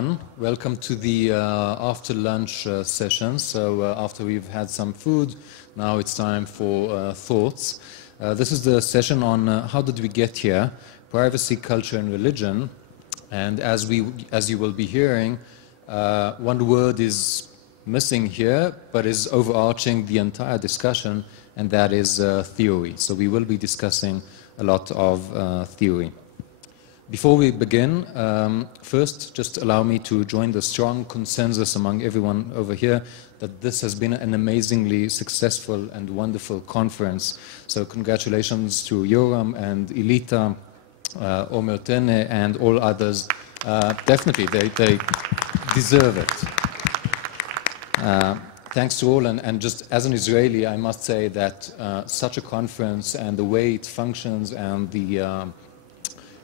Welcome to the after lunch session. So after we've had some food, now it's time for thoughts. This is the session on how did we get here, privacy, culture and religion. And as you will be hearing, one word is missing here, but is overarching the entire discussion, and that is theory. So we will be discussing a lot of theory. Before we begin, first just allow me to join the strong consensus among everyone over here that this has been an amazingly successful and wonderful conference. So congratulations to Yoram and ILITA, Omer Tene and all others. Definitely, they deserve it. Thanks to all, and just as an Israeli, I must say that such a conference and the way it functions and the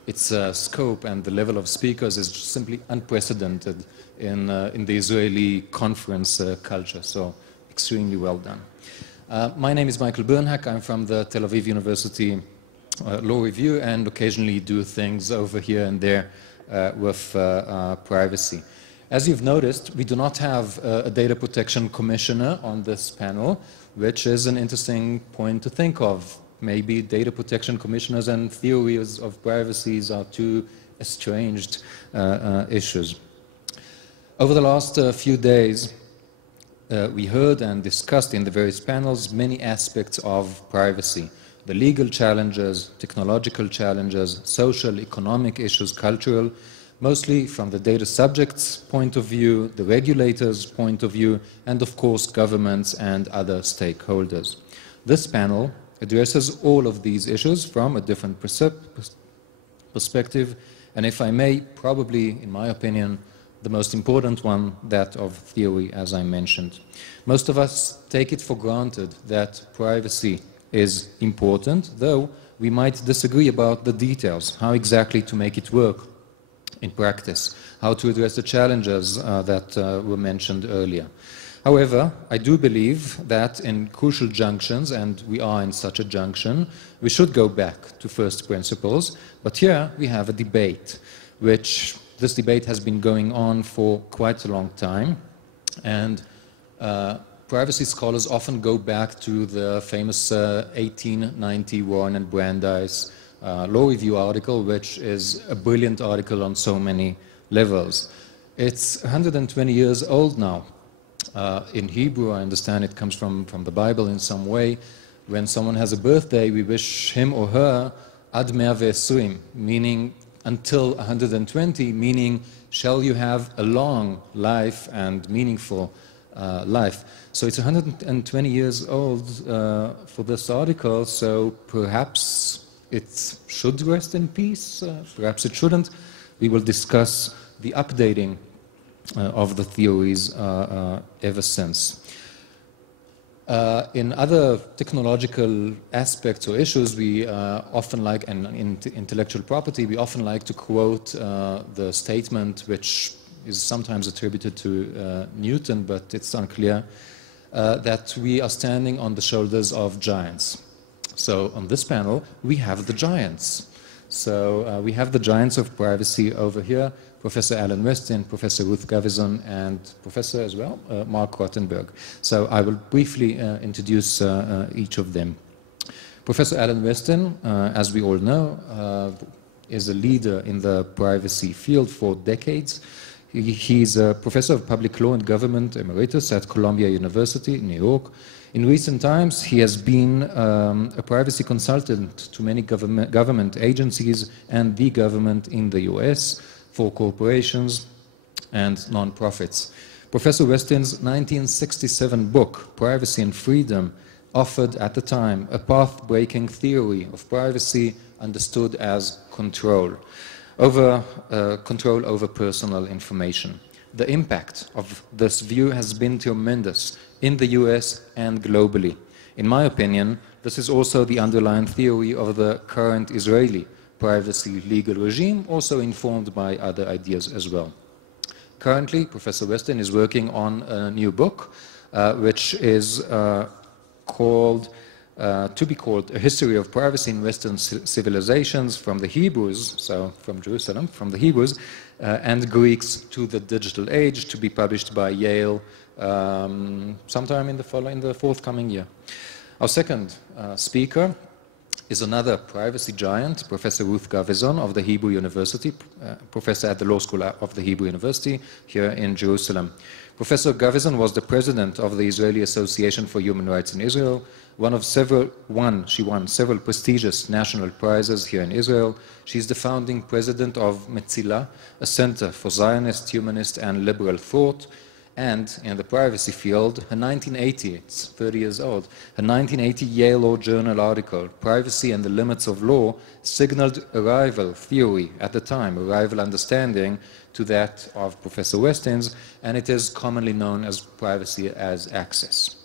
its scope and the level of speakers is simply unprecedented in the Israeli conference culture, so extremely well done. My name is Michael Bernhack. I'm from the Tel Aviv University Law Review and occasionally do things over here and there with privacy. As you've noticed, we do not have a data protection commissioner on this panel, which is an interesting point to think of. Maybe data protection commissioners and theories of privacy are two estranged issues. Over the last few days, we heard and discussed in the various panels many aspects of privacy. The legal challenges, technological challenges, social, economic issues, cultural, mostly from the data subject's point of view, the regulator's point of view, and of course governments and other stakeholders. This panel addresses all of these issues from a different perspective, and if I may, probably, in my opinion, the most important one, that of theory, as I mentioned. Most of us take it for granted that privacy is important, though we might disagree about the details, how exactly to make it work in practice, how to address the challenges that were mentioned earlier. However, I do believe that in crucial junctions, and we are in such a junction, we should go back to first principles. But here we have a debate, which this debate has been going on for quite a long time. And privacy scholars often go back to the famous 1890 Warren and Brandeis Law Review article, which is a brilliant article on so many levels. It's 120 years old now. In Hebrew, I understand it comes from the Bible in some way. When someone has a birthday, we wish him or her ad 120, meaning until 120, meaning shall you have a long life and meaningful life. So it's 120 years old for this article, so perhaps it should rest in peace, perhaps it shouldn't. We will discuss the updating of the theories ever since. In other technological aspects or issues, we often like, and in intellectual property, we often like to quote the statement, which is sometimes attributed to Newton, but it's unclear, that we are standing on the shoulders of giants. So on this panel, we have the giants. So we have the giants of privacy over here, Professor Alan Westin, Professor Ruth Gavison, and Professor as well, Mark Rottenberg. So I will briefly introduce each of them. Professor Alan Westin, as we all know, is a leader in the privacy field for decades. He's a professor of public law and government emeritus at Columbia University in New York. In recent times, he has been a privacy consultant to many government agencies and the government in the US, for corporations and non-profits. Professor Westin's 1967 book, Privacy and Freedom, offered at the time a path-breaking theory of privacy understood as control over personal information. The impact of this view has been tremendous in the US and globally. In my opinion, this is also the underlying theory of the current Israeli privacy legal regime, also informed by other ideas as well. Currently, Professor Westin is working on a new book, which is called to be called A History of Privacy in Western Civilizations from the Hebrews, so from Jerusalem, from the Hebrews, and Greeks to the Digital Age, to be published by Yale sometime in the forthcoming year. Our second speaker is another privacy giant, Professor Ruth Gavizon of the Hebrew University, professor at the Law School of the Hebrew University here in Jerusalem. Professor Gavizon was the president of the Israeli Association for Human Rights in Israel. She won several prestigious national prizes here in Israel. She's the founding president of Metzila, a center for Zionist, humanist, and liberal thought. And in the privacy field, her 1980, it's 30 years old, her 1980 Yale Law Journal article, Privacy and the Limits of Law, signaled a rival theory at the time, a rival understanding to that of Professor Westin's, and it is commonly known as privacy as access.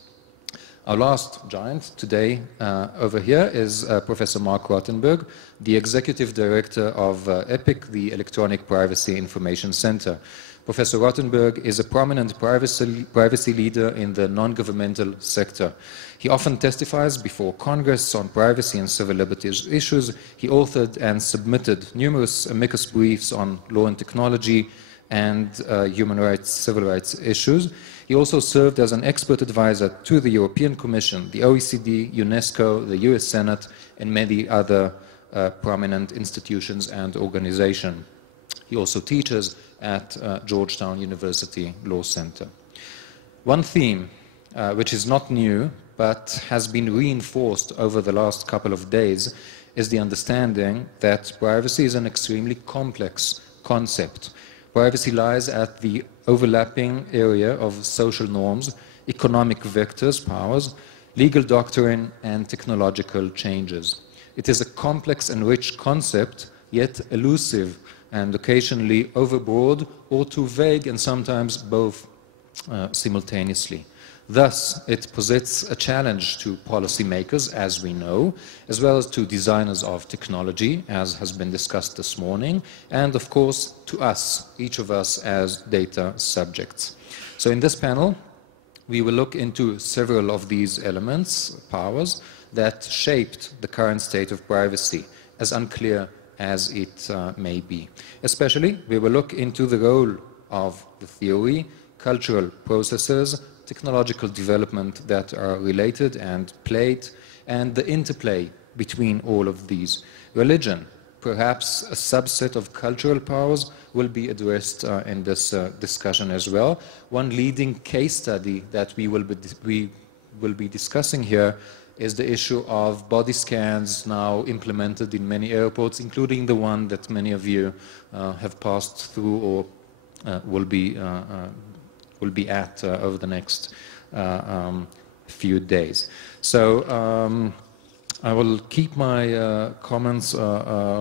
Our last giant today over here is Professor Mark Rothenberg, the executive director of EPIC, the Electronic Privacy Information Center. Professor Rothenberg is a prominent privacy leader in the non-governmental sector. He often testifies before Congress on privacy and civil liberties issues. He authored and submitted numerous amicus briefs on law and technology and human rights, civil rights issues. He also served as an expert advisor to the European Commission, the OECD, UNESCO, the US Senate, and many other prominent institutions and organizations. He also teaches at Georgetown University Law Center. One theme, which is not new, but has been reinforced over the last couple of days, is the understanding that privacy is an extremely complex concept. Privacy lies at the overlapping area of social norms, economic vectors, powers, legal doctrine, and technological changes. It is a complex and rich concept, yet elusive and occasionally overbroad or too vague, and sometimes both simultaneously. Thus, it posits a challenge to policymakers, as we know, as well as to designers of technology, as has been discussed this morning, and of course to us, each of us as data subjects. So in this panel, we will look into several of these elements, powers, that shaped the current state of privacy, as unclear as it may be. Especially, we will look into the role of the theory, cultural processes, technological development that are related and played, and the interplay between all of these. Religion, perhaps a subset of cultural powers, will be addressed in this discussion as well. One leading case study that we will be discussing here is the issue of body scans now implemented in many airports, including the one that many of you have passed through or will be at over the next few days. So I will keep my comments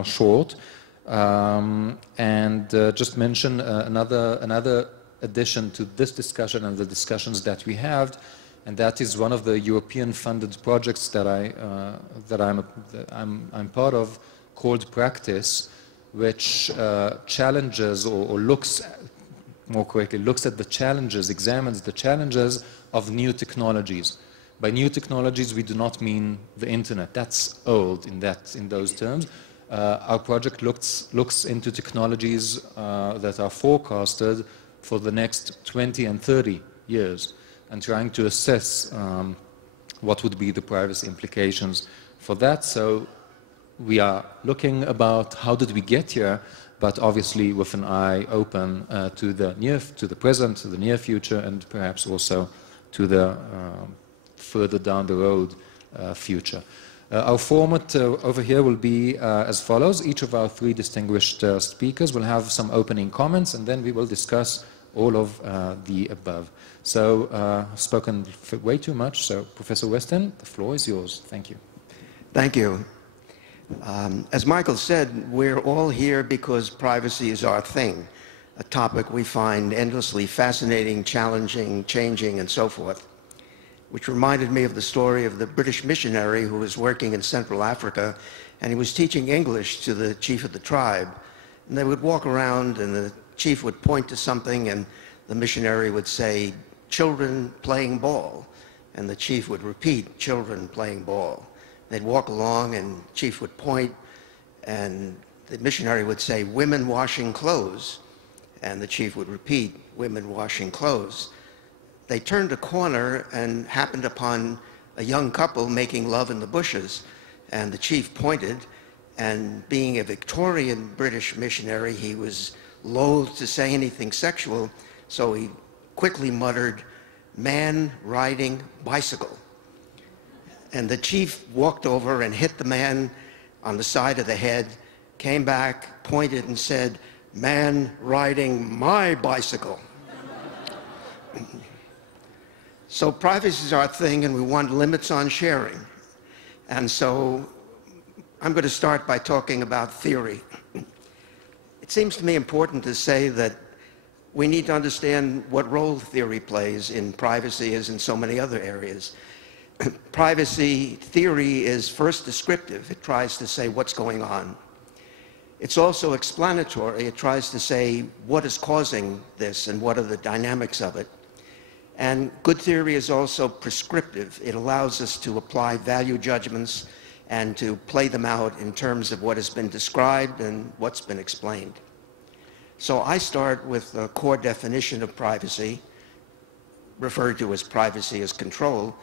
short and just mention another addition to this discussion and the discussions that we have, and that is one of the European-funded projects that I'm part of, called Practice, which challenges or looks, more correctly, looks at the challenges, examines the challenges of new technologies. By new technologies, we do not mean the internet. That's old in those terms. Our project looks into technologies that are forecasted for the next 20 and 30 years, and trying to assess what would be the privacy implications for that. So we are looking about how did we get here, but obviously with an eye open to the present, to the near future, and perhaps also to the further down the road future. Our format over here will be as follows. Each of our three distinguished speakers will have some opening comments, and then we will discuss all of the above. So I've spoken way too much, so Professor Westin, the floor is yours. Thank you. Thank you. As Michael said, we're all here because privacy is our thing, a topic we find endlessly fascinating, challenging, changing, and so forth, which reminded me of the story of the British missionary who was working in Central Africa, and he was teaching English to the chief of the tribe. And they would walk around, and the chief would point to something, and the missionary would say, "Children playing ball." and the chief would repeat, children playing ball. They'd walk along and chief would point, and the missionary would say, women washing clothes, and the chief would repeat, women washing clothes. They turned a corner and happened upon a young couple making love in the bushes, and the chief pointed, and being a Victorian British missionary, he was loath to say anything sexual, so he quickly muttered, man riding bicycle. And the chief walked over and hit the man on the side of the head, came back, pointed and said, man riding my bicycle. So privacy is our thing, and we want limits on sharing. And so I'm going to start by talking about theory. It seems to me important to say that we need to understand what role theory plays in privacy as in so many other areas. Privacy theory is first descriptive. It tries to say what's going on. It's also explanatory. It tries to say what is causing this and what are the dynamics of it. And good theory is also prescriptive. It allows us to apply value judgments and to play them out in terms of what has been described and what's been explained. So I start with the core definition of privacy, referred to as privacy as control,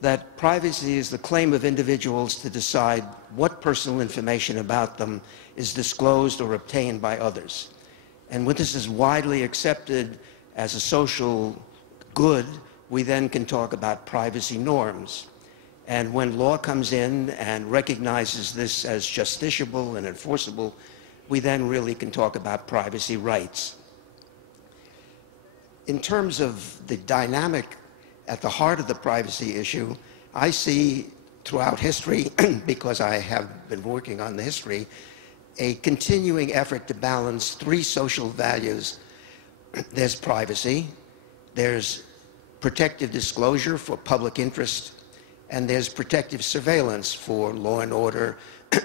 that privacy is the claim of individuals to decide what personal information about them is disclosed or obtained by others. And when this is widely accepted as a social good, we then can talk about privacy norms. And when law comes in and recognizes this as justiciable and enforceable, we then really can talk about privacy rights. In terms of the dynamic at the heart of the privacy issue, I see throughout history, because I have been working on the history, a continuing effort to balance three social values. There's privacy, there's protective disclosure for public interest, and there's protective surveillance for law and order,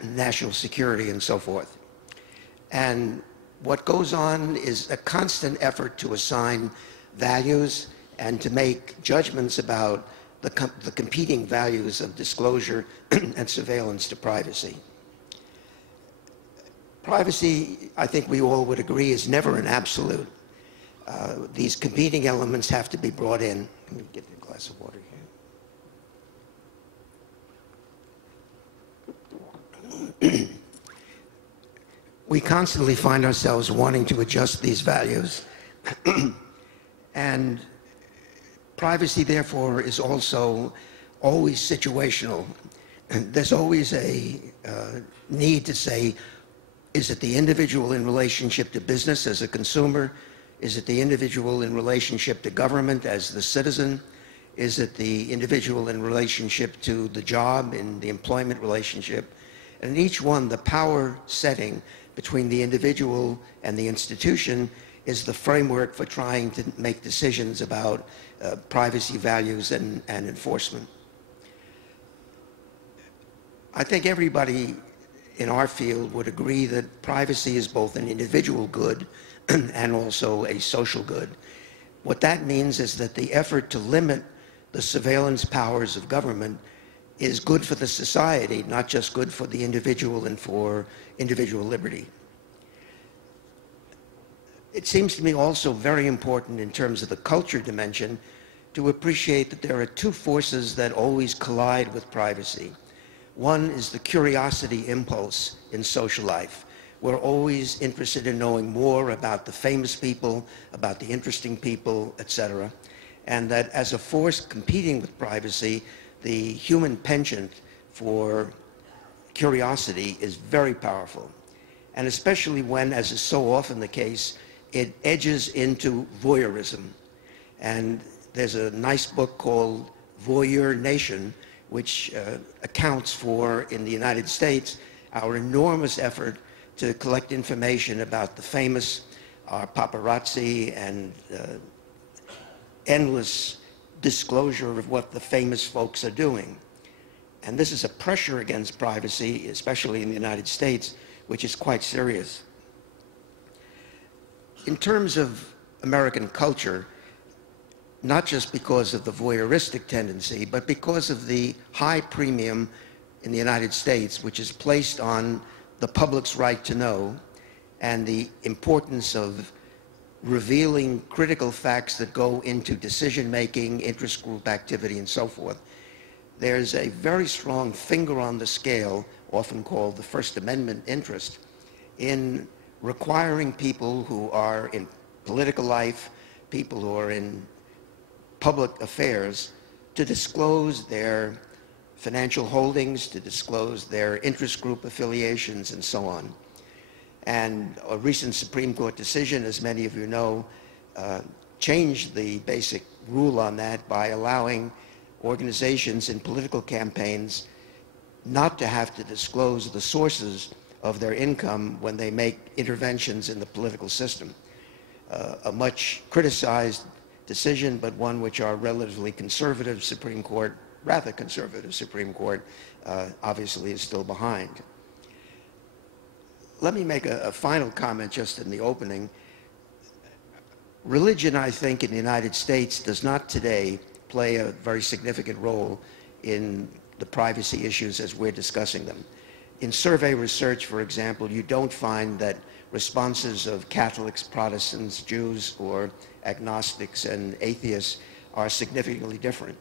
national security, and so forth. And what goes on is a constant effort to assign values and to make judgments about the competing values of disclosure and surveillance to privacy. Privacy, I think we all would agree, is never an absolute. These competing elements have to be brought in. Let me get a glass of water here. We constantly find ourselves wanting to adjust these values. And privacy, therefore, is also always situational. There's always a need to say, is it the individual in relationship to business as a consumer? Is it the individual in relationship to government as the citizen? Is it the individual in relationship to the job, in the employment relationship? And in each one, the power setting between the individual and the institution is the framework for trying to make decisions about privacy values and enforcement. I think everybody in our field would agree that privacy is both an individual good and also a social good. What that means is that the effort to limit the surveillance powers of government is good for the society, not just good for the individual and for individual liberty. It seems to me also very important in terms of the culture dimension to appreciate that there are two forces that always collide with privacy. One is the curiosity impulse in social life. We're always interested in knowing more about the famous people, about the interesting people, etc. And that as a force competing with privacy, the human penchant for curiosity is very powerful. And especially when, as is so often the case, it edges into voyeurism. And there's a nice book called Voyeur Nation, which accounts for, in the United States, our enormous effort to collect information about the famous, our paparazzi, and endless disclosure of what the famous folks are doing. And this is a pressure against privacy, especially in the United States, which is quite serious. In terms of American culture, not just because of the voyeuristic tendency, but because of the high premium in the United States, which is placed on the public's right to know and the importance of revealing critical facts that go into decision-making, interest group activity, and so forth. There's a very strong finger on the scale, often called the First Amendment interest, in requiring people who are in political life, people who are in public affairs, to disclose their financial holdings, to disclose their interest group affiliations, and so on. And a recent Supreme Court decision, as many of you know, changed the basic rule on that by allowing organizations in political campaigns not to have to disclose the sources of their income when they make interventions in the political system. A much criticized decision, but one which our relatively conservative Supreme Court, rather conservative Supreme Court, obviously is still behind. Let me make a final comment just in the opening. Religion, I think, in the United States does not today play a very significant role in the privacy issues as we're discussing them. In survey research, for example, you don't find that responses of Catholics, Protestants, Jews, or agnostics and atheists are significantly different.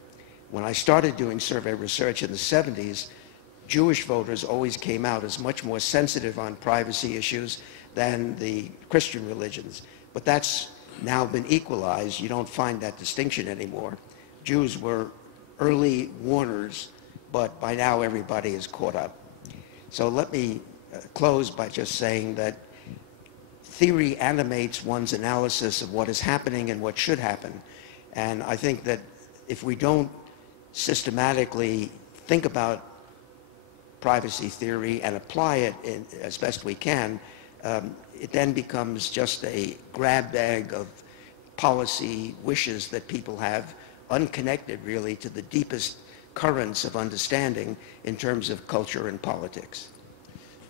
When I started doing survey research in the 70s, Jewish voters always came out as much more sensitive on privacy issues than the Christian religions. But that's now been equalized. You don't find that distinction anymore. Jews were early warners, but by now everybody is caught up. So let me close by just saying that theory animates one's analysis of what is happening and what should happen. And I think that if we don't systematically think about privacy theory and apply it as best we can, it then becomes just a grab bag of policy wishes that people have, unconnected really to the deepest currents of understanding in terms of culture and politics.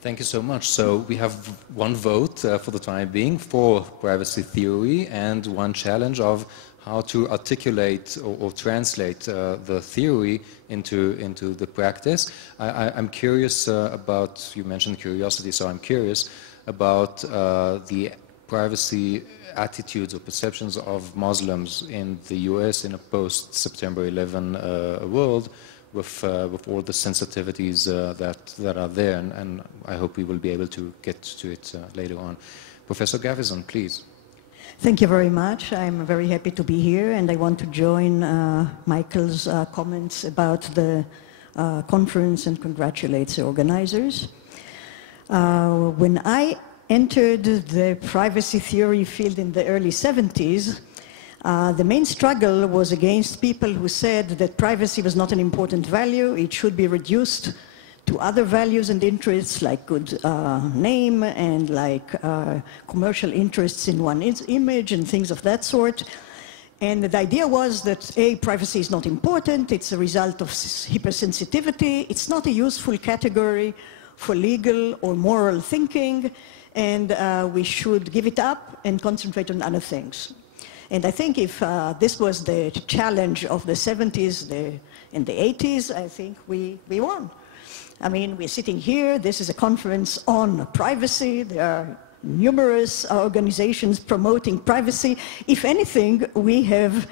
Thank you so much. So we have one vote for the time being for privacy theory and one challenge of how to articulate or translate the theory into the practice. I'm curious about, you mentioned curiosity, so I'm curious about the privacy attitudes or perceptions of Muslims in the US in a post-September 11 world with all the sensitivities that are there, and I hope we will be able to get to it later on. Professor Gavison, please. Thank you very much. I'm very happy to be here, and I want to join Michael's comments about the conference and congratulate the organizers. When I entered the privacy theory field in the early 70s, the main struggle was against people who said that privacy was not an important value, it should be reduced to other values and interests like good name and like commercial interests in one's image and things of that sort. And the idea was that privacy is not important, it's a result of hypersensitivity, it's not a useful category for legal or moral thinking, and we should give it up and concentrate on other things. And I think if this was the challenge of the 70s and the 80s, I think we won. I mean, we're sitting here, this is a conference on privacy, there are numerous organizations promoting privacy. If anything, we have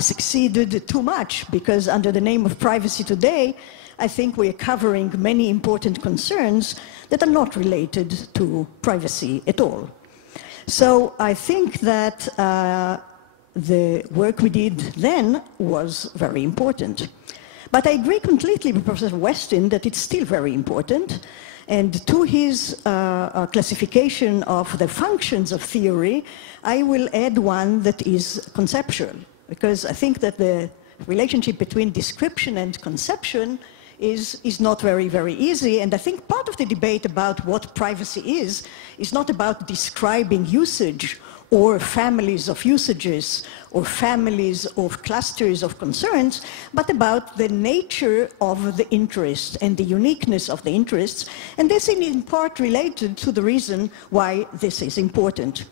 succeeded too much, because under the name of privacy today, I think we're covering many important concerns that are not related to privacy at all. So I think that the work we did then was very important. But I agree completely with Professor Weston that it's still very important. And to his classification of the functions of theory, I will add one that is conceptual. Because I think that the relationship between description and conception is not very, very easy. And I think part of the debate about what privacy is not about describing usage or families of usages, or families of clusters of concerns, but about the nature of the interest and the uniqueness of the interests. And this is in part related to the reason why this is important.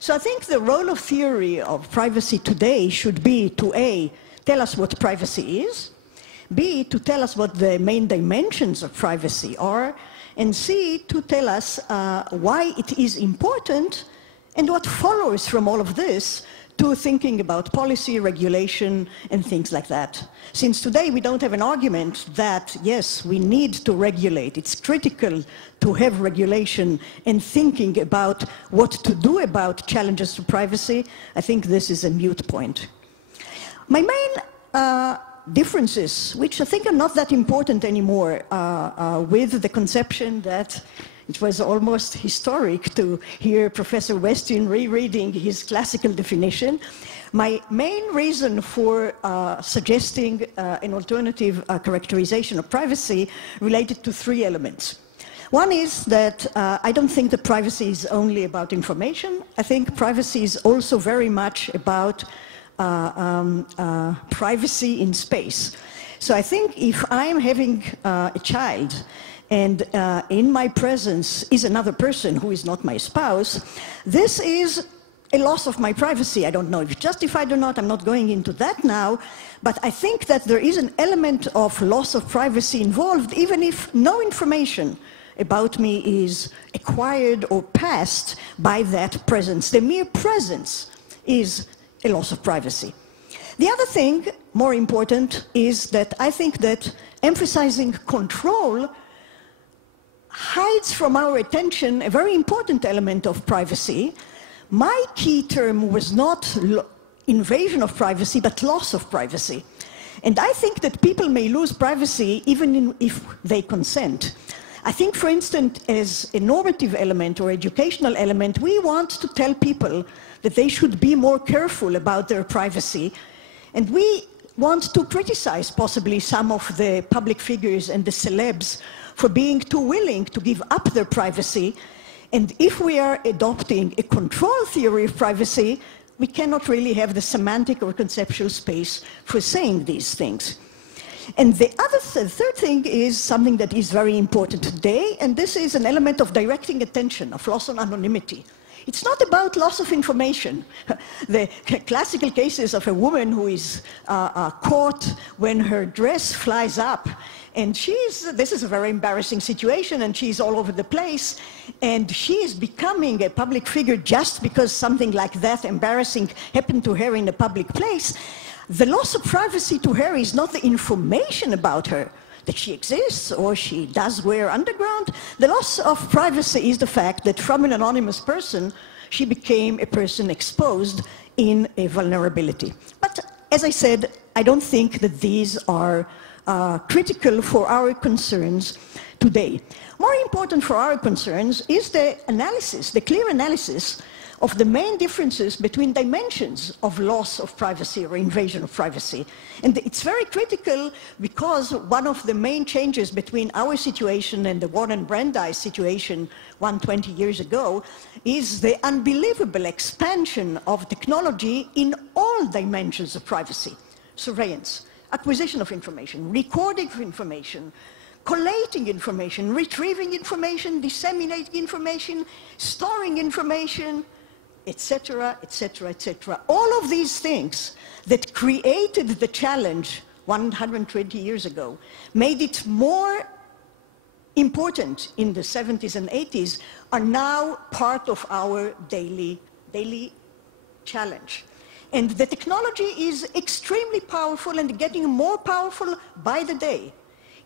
So I think the role of theory of privacy today should be to A, tell us what privacy is, B, to tell us what the main dimensions of privacy are, and C, to tell us why it is important and what follows from all of this to thinking about policy, regulation, and things like that. Since today we don't have an argument that, yes, we need to regulate. It's critical to have regulation and thinking about what to do about challenges to privacy. I think this is a moot point. My main differences, which I think are not that important anymore, with the conception that it was almost historic to hear Professor Westin rereading his classical definition. My main reason for suggesting an alternative characterization of privacy related to three elements. One is that I don't think that privacy is only about information. I think privacy is also very much about privacy in space. So I think if I'm having a child and in my presence is another person who is not my spouse, this is a loss of my privacy. I don't know if it's justified or not, I'm not going into that now, but I think that there is an element of loss of privacy involved, even if no information about me is acquired or passed by that presence. The mere presence is a loss of privacy. The other thing, more important, is that I think that emphasizing control hides from our attention a very important element of privacy. My key term was not invasion of privacy, but loss of privacy. And I think that people may lose privacy even if they consent. I think, for instance, as a normative element or educational element, we want to tell people that they should be more careful about their privacy. And we want to criticize possibly some of the public figures and the celebs for being too willing to give up their privacy. And if we are adopting a control theory of privacy, we cannot really have the semantic or conceptual space for saying these things. And the third thing is something that is very important today, and this is an element of directing attention, of loss of anonymity. It's not about loss of information. The classical cases of a woman who is caught when her dress flies up, and this is a very embarrassing situation, and she's all over the place, and she is becoming a public figure just because something like that embarrassing happened to her in a public place. The loss of privacy to her is not the information about her, that she exists or she does wear underground. The loss of privacy is the fact that from an anonymous person, she became a person exposed in a vulnerability. But as I said, I don't think that these are critical for our concerns today. More important for our concerns is the analysis, the clear analysis of the main differences between dimensions of loss of privacy or invasion of privacy. And it's very critical because one of the main changes between our situation and the Warren Brandeis situation 120 years ago is the unbelievable expansion of technology in all dimensions of privacy. Surveillance, acquisition of information, recording of information, collating information, retrieving information, disseminating information, storing information, etc., etc., etc. All of these things that created the challenge 120 years ago made it more important in the 70s and 80s are now part of our daily challenge. And the technology is extremely powerful and getting more powerful by the day.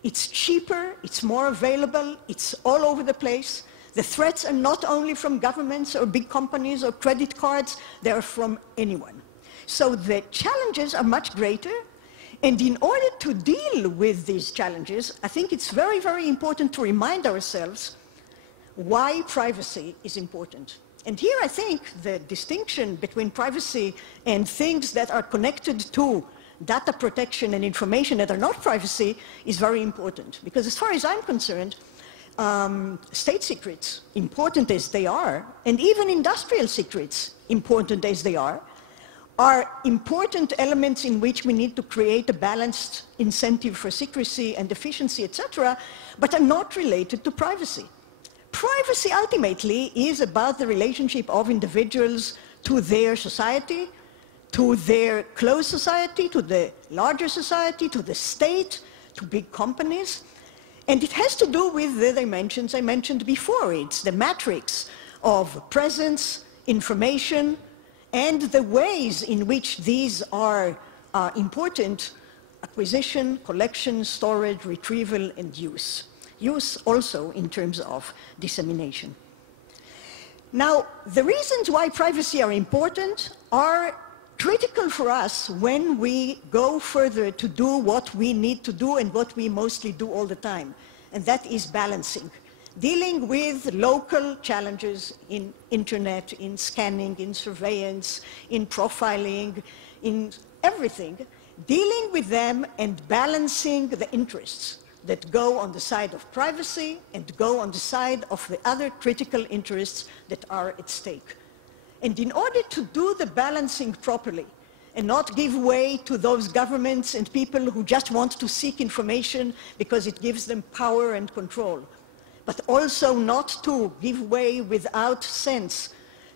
It's cheaper, it's more available, it's all over the place. The threats are not only from governments or big companies or credit cards, they are from anyone. So the challenges are much greater, and in order to deal with these challenges, I think it's very, very important to remind ourselves why privacy is important. And here I think the distinction between privacy and things that are connected to data protection and information that are not privacy is very important. Because as far as I'm concerned, state secrets, important as they are, and even industrial secrets, important as they are important elements in which we need to create a balanced incentive for secrecy and efficiency, etc., but are not related to privacy. Privacy ultimately is about the relationship of individuals to their society, to their close society, to the larger society, to the state, to big companies. And it has to do with the dimensions I mentioned before. It's the matrix of presence, information, and the ways in which these are important: acquisition, collection, storage, retrieval, and use. Use also in terms of dissemination. Now, the reasons why privacy are important are critical for us when we go further to do what we need to do and what we mostly do all the time, and that is balancing. Dealing with local challenges in internet, in scanning, in surveillance, in profiling, in everything, dealing with them and balancing the interests that go on the side of privacy and go on the side of the other critical interests that are at stake. And in order to do the balancing properly and not give way to those governments and people who just want to seek information because it gives them power and control, but also not to give way without sense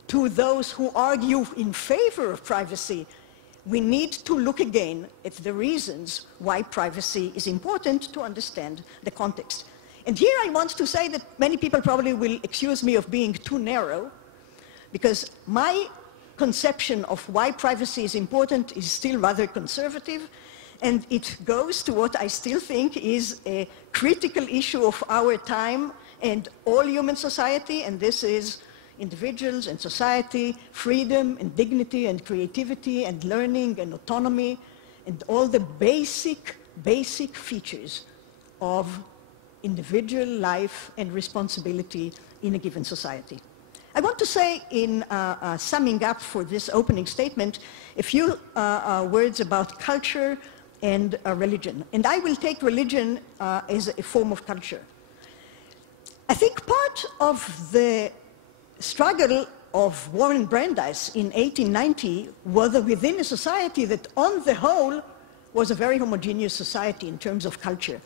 to those who argue in favor of privacy, we need to look again at the reasons why privacy is important to understand the context. And here I want to say that many people probably will accuse me of being too narrow, because my conception of why privacy is important is still rather conservative, and it goes to what I still think is a critical issue of our time and all human society, and this is individuals and society, freedom and dignity and creativity and learning and autonomy, and all the basic features of individual life and responsibility in a given society. I want to say, in summing up for this opening statement, a few words about culture and religion. And I will take religion as a form of culture. I think part of the struggle of Warren Brandeis in 1890 was within a society that, on the whole, was a very homogeneous society in terms of culture.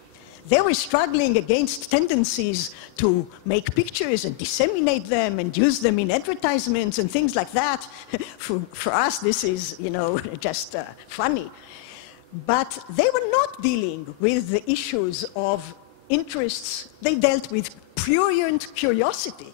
They were struggling against tendencies to make pictures and disseminate them and use them in advertisements and things like that. For us, this is, just funny. But they were not dealing with the issues of interests. They dealt with prurient curiosity.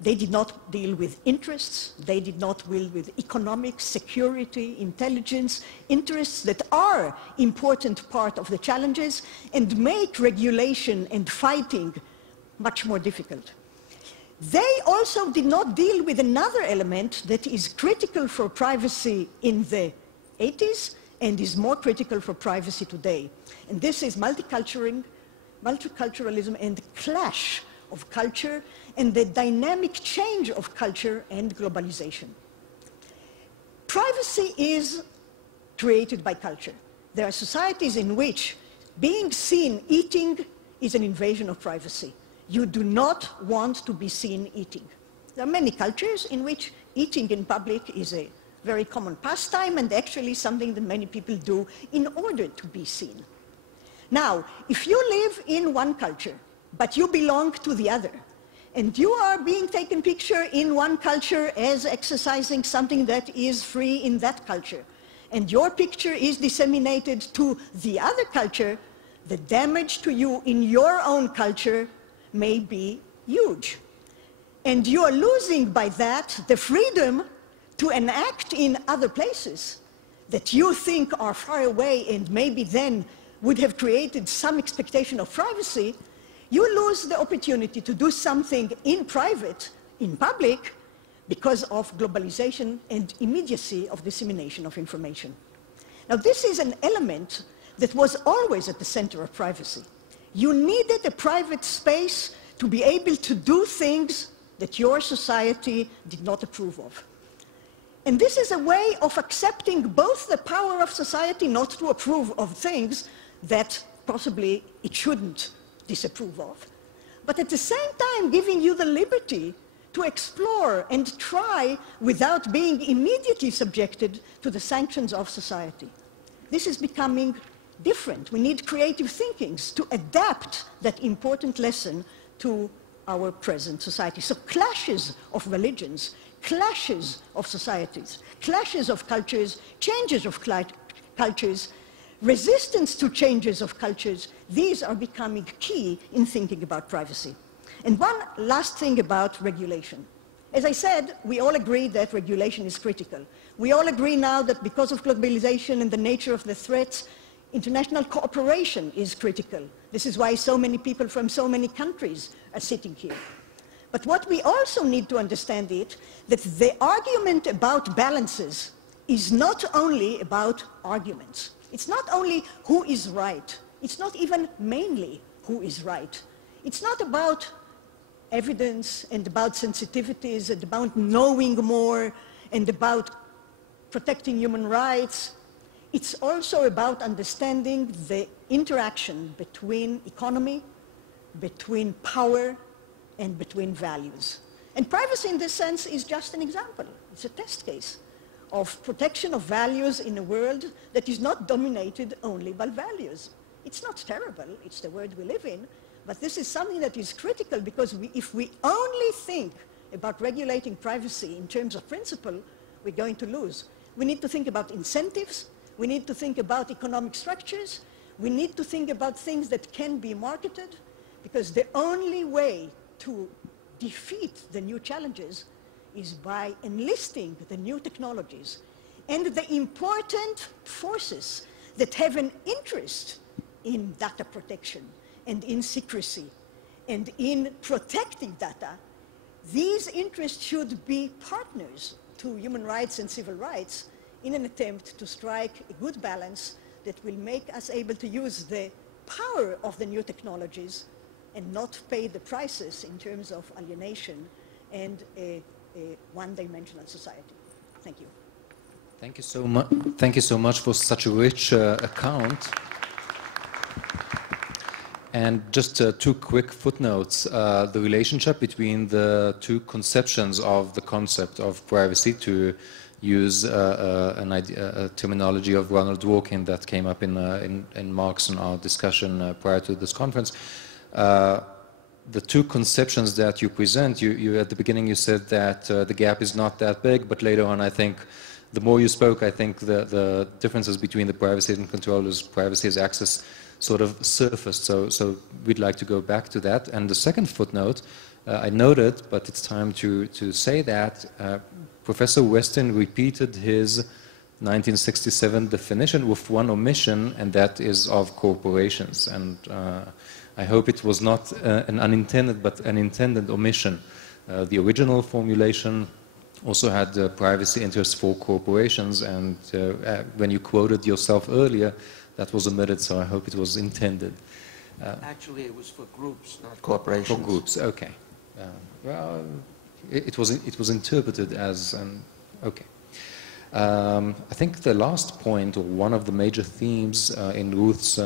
They did not deal with interests. They did not deal with economic, security, intelligence, interests that are important part of the challenges and make regulation and fighting much more difficult. They also did not deal with another element that is critical for privacy in the 80s and is more critical for privacy today. And this is multiculturalism and clash of culture and the dynamic change of culture and globalization. Privacy is created by culture. There are societies in which being seen eating is an invasion of privacy. You do not want to be seen eating. There are many cultures in which eating in public is a very common pastime and actually something that many people do in order to be seen. Now, if you live in one culture, but you belong to the other, and you are being taken picture in one culture as exercising something that is free in that culture, and your picture is disseminated to the other culture, the damage to you in your own culture may be huge. And you are losing by that the freedom to enact in other places that you think are far away and maybe then would have created some expectation of privacy. You lose the opportunity to do something in private, in public, because of globalization and immediacy of dissemination of information. Now, this is an element that was always at the center of privacy. You needed a private space to be able to do things that your society did not approve of. And this is a way of accepting both the power of society not to approve of things that possibly it shouldn't disapprove of, but at the same time giving you the liberty to explore and try without being immediately subjected to the sanctions of society. This is becoming different. We need creative thinkings to adapt that important lesson to our present society. So clashes of religions, clashes of societies, clashes of cultures, changes of cultures, resistance to changes of cultures, these are becoming key in thinking about privacy. And one last thing about regulation. As I said, we all agree that regulation is critical. We all agree now that because of globalization and the nature of the threats, international cooperation is critical. This is why so many people from so many countries are sitting here. But what we also need to understand is that the argument about balances is not only about arguments. It's not only who is right. It's not even mainly who is right. It's not about evidence and about sensitivities and about knowing more and about protecting human rights. It's also about understanding the interaction between economy, between power, and between values. And privacy in this sense is just an example. It's a test case of protection of values in a world that is not dominated only by values. It's not terrible, it's the world we live in, but this is something that is critical because if we only think about regulating privacy in terms of principle, we're going to lose. We need to think about incentives, we need to think about economic structures, we need to think about things that can be marketed, because the only way to defeat the new challenges is by enlisting the new technologies and the important forces that have an interest in data protection and in secrecy and in protecting data. These interests should be partners to human rights and civil rights in an attempt to strike a good balance that will make us able to use the power of the new technologies and not pay the prices in terms of alienation and a one-dimensional society. Thank you. Thank you so much. Thank you so much for such a rich account. And just two quick footnotes. The relationship between the two conceptions of the concept of privacy, to use a terminology of Ronald Dworkin that came up in Marx in our discussion prior to this conference. The two conceptions that you present, you at the beginning you said that the gap is not that big, but later on I think the more you spoke, I think the differences between the privacy and controllers, privacy as access, sort of surfaced. So we'd like to go back to that. And the second footnote, I noted, but it's time to say that Professor Weston repeated his 1967 definition with one omission, and that is of corporations. And I hope it was not an unintended, but an intended omission. The original formulation also had privacy interests for corporations, and when you quoted yourself earlier, that was omitted, so I hope it was intended. Actually, it was for groups, not corporations. For groups, okay. Well, it was interpreted as an, okay. I think the last point, or one of the major themes in Ruth's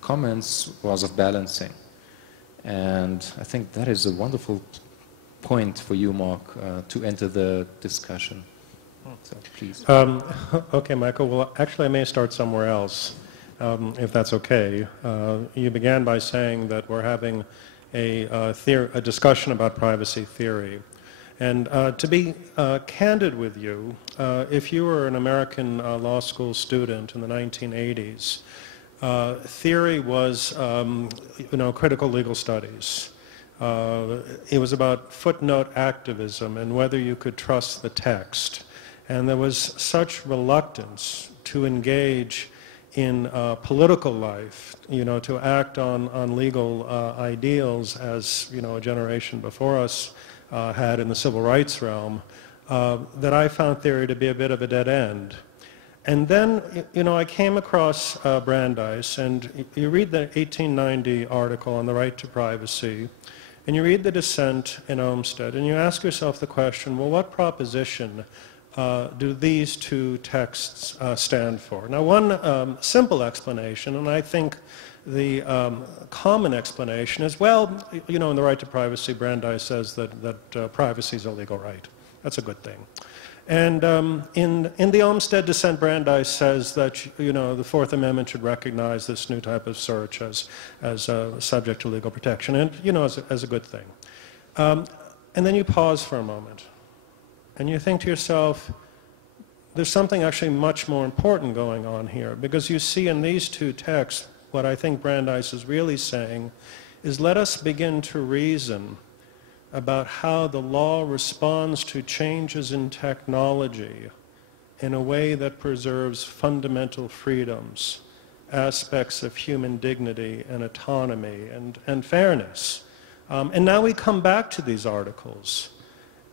comments, was of balancing. And I think that is a wonderful point for you, Mark, to enter the discussion. So please. Okay, Michael. Well, actually, I may start somewhere else, if that's okay. You began by saying that we're having a discussion about privacy theory. And to be candid with you, if you were an American law school student in the 1980s, theory was, critical legal studies. It was about footnote activism and whether you could trust the text. And there was such reluctance to engage in political life, to act on legal ideals as, a generation before us had in the civil rights realm, that I found theory to be a bit of a dead end. And then, I came across Brandeis, and you read the 1890 article on the right to privacy, and you read the dissent in Olmsted, and you ask yourself the question, well, what proposition do these two texts stand for? Now, one simple explanation, and I think the common explanation is, well, in the right to privacy, Brandeis says that privacy is a legal right. That's a good thing. And in the Olmsted dissent, Brandeis says that, you know, the Fourth Amendment should recognize this new type of search as subject to legal protection, and, you know, as a good thing. And then you pause for a moment, and you think to yourself, there's something actually much more important going on here, because you see in these two texts, what I think Brandeis is really saying is, let us begin to reason about how the law responds to changes in technology in a way that preserves fundamental freedoms, aspects of human dignity and autonomy and fairness. And now we come back to these articles,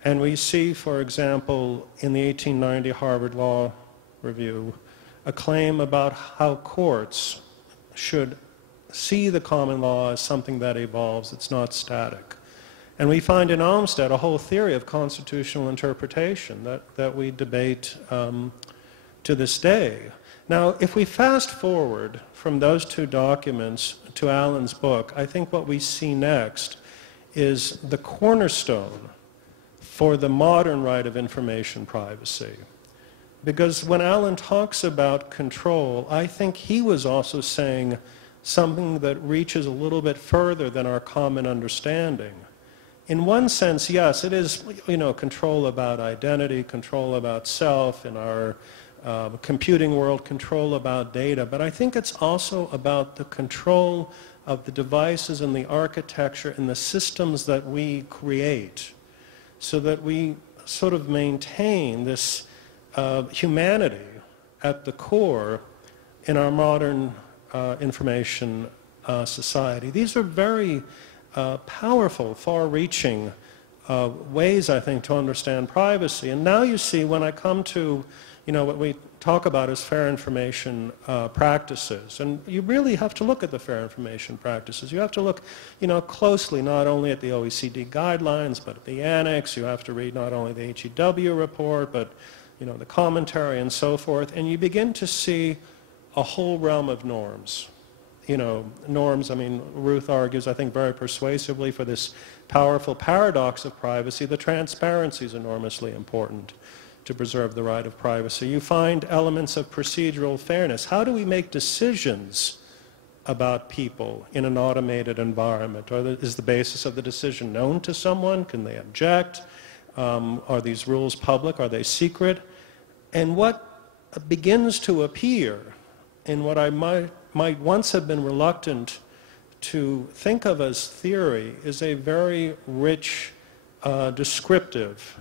and we see, for example, in the 1890 Harvard Law Review, a claim about how courts should see the common law as something that evolves, it's not static. And we find in Olmsted a whole theory of constitutional interpretation that we debate to this day. Now, if we fast forward from those two documents to Allen's book, I think what we see next is the cornerstone for the modern right of information privacy. Because when Allen talks about control, I think he was also saying something that reaches a little bit further than our common understanding. In one sense, yes, it is, you know, control about identity, control about self, in our computing world, control about data, but I think it's also about the control of the devices and the architecture and the systems that we create, so that we sort of maintain this humanity at the core in our modern information society. These are very powerful, far-reaching ways, I think, to understand privacy. And now you see, when I come to, you know, what we talk about as fair information practices, and you really have to look at the fair information practices. You have to look, you know, closely not only at the OECD guidelines, but at the annex. You have to read not only the HEW report, but, you know, the commentary and so forth. And you begin to see a whole realm of norms. You know, norms, I mean, Ruth argues, I think, very persuasively for this powerful paradox of privacy. The transparency is enormously important to preserve the right of privacy. You find elements of procedural fairness. How do we make decisions about people in an automated environment? Is the basis of the decision known to someone? Can they object? Are these rules public? Are they secret? And what begins to appear in what I might once have been reluctant to think of as theory is a very rich, descriptive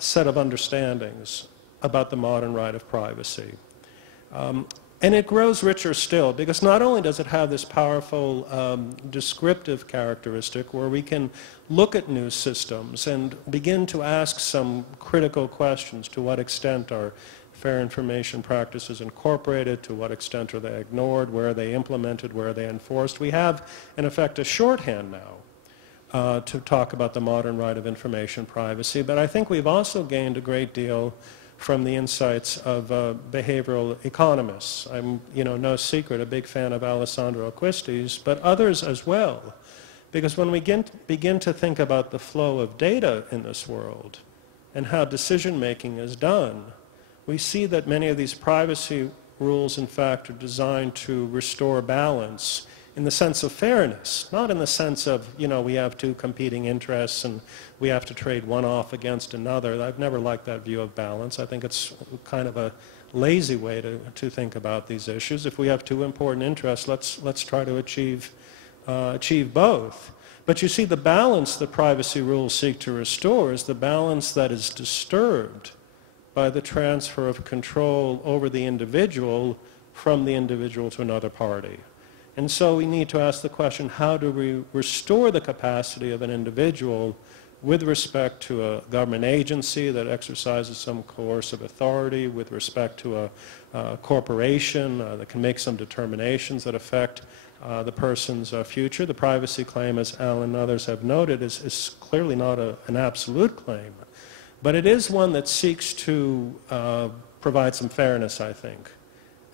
set of understandings about the modern right of privacy. And it grows richer still, because not only does it have this powerful descriptive characteristic where we can look at new systems and begin to ask some critical questions. To what extent are fair information practices incorporated? To what extent are they ignored? Where are they implemented? Where are they enforced? We have, in effect, a shorthand now to talk about the modern right of information privacy. But I think we've also gained a great deal from the insights of behavioral economists. I'm, you know, no secret, a big fan of Alessandro Acquisti's, but others as well. Because when we begin to think about the flow of data in this world and how decision-making is done, we see that many of these privacy rules, in fact, are designed to restore balance in the sense of fairness, not in the sense of, you know, we have two competing interests and we have to trade one off against another. I've never liked that view of balance. I think it's kind of a lazy way to think about these issues. If we have two important interests, let's try to achieve both. But you see, the balance that privacy rules seek to restore is the balance that is disturbed by the transfer of control over the individual from the individual to another party. And so we need to ask the question, how do we restore the capacity of an individual with respect to a government agency that exercises some coercive authority, with respect to a corporation that can make some determinations that affect the person's future? The privacy claim, as Alan and others have noted, is clearly not an absolute claim. But it is one that seeks to provide some fairness, I think.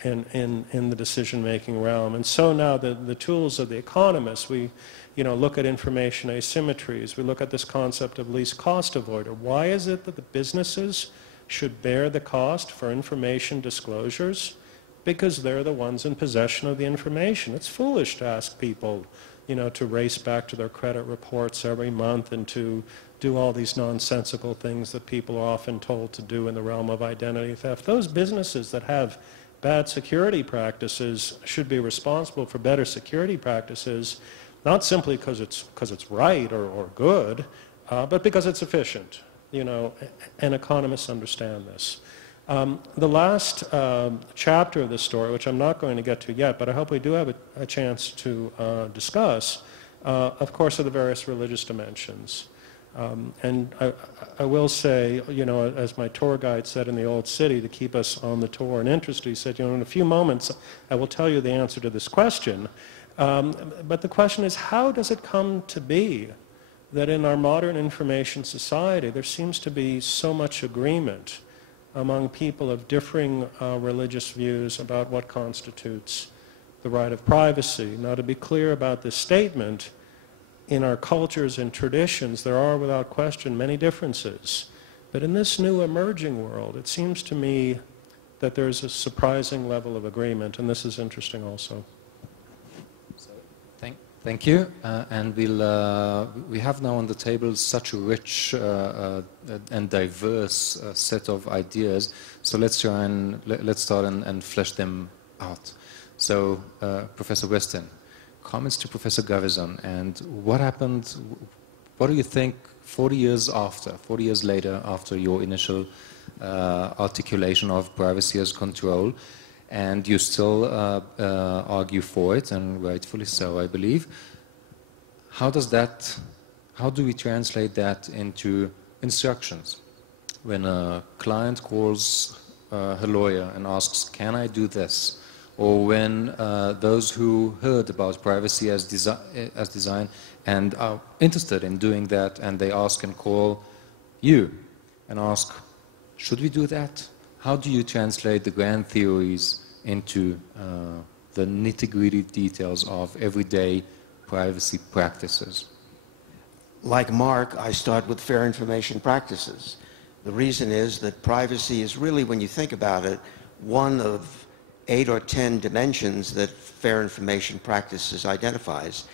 in the decision-making realm. And so now the tools of the economists, we look at information asymmetries, we look at this concept of least cost avoider. Why is it that the businesses should bear the cost for information disclosures? Because they're the ones in possession of the information. It's foolish to ask people, to race back to their credit reports every month and to do all these nonsensical things that people are often told to do in the realm of identity theft. Those businesses that have bad security practices should be responsible for better security practices, not simply because it's right or good, but because it's efficient. And economists understand this. The last chapter of this story, which I'm not going to get to yet, but I hope we do have a chance to discuss, of course, are the various religious dimensions. And I will say, as my tour guide said in the old city to keep us on the tour and interested, he said, in a few moments I will tell you the answer to this question. But the question is, how does it come to be that in our modern information society there seems to be so much agreement among people of differing religious views about what constitutes the right of privacy? Now, to be clear about this statement, in our cultures and traditions, there are, without question, many differences. But in this new emerging world, it seems to me that there's a surprising level of agreement, and this is interesting also. Thank you. And we have now on the table such a rich and diverse set of ideas. So let's try and let's start and flesh them out. So, Professor Weston, comments to Professor Gavison, and what happened? What do you think 40 years later, after your initial articulation of privacy as control? And you still argue for it, and rightfully so, I believe. How do we translate that into instructions? When a client calls her lawyer and asks, can I do this? Or when those who heard about privacy as design and are interested in doing that, and they ask and call you and ask, should we do that? How do you translate the grand theories into the nitty-gritty details of everyday privacy practices? Like Mark, I start with fair information practices. The reason is that privacy is really, when you think about it, one of 8 or 10 dimensions that fair information practices identifies.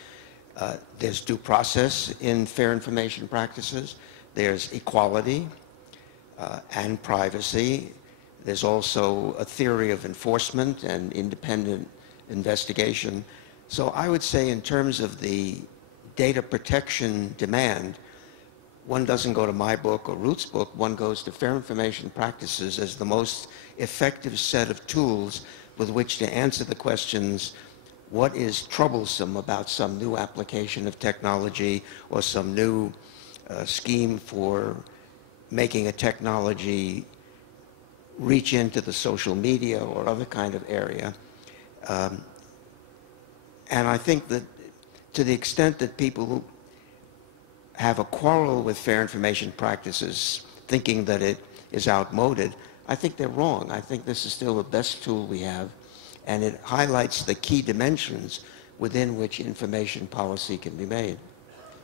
There's due process in fair information practices. There's equality and privacy. There's also a theory of enforcement and independent investigation. So I would say, in terms of the data protection demand, one doesn't go to my book or Ruth's book, one goes to fair information practices as the most effective set of tools with which to answer the questions, what is troublesome about some new application of technology or some new scheme for making a technology reach into the social media or other kind of area. And I think that to the extent that people have a quarrel with fair information practices, thinking that it is outmoded, I think they're wrong. I think this is still the best tool we have, and it highlights the key dimensions within which information policy can be made.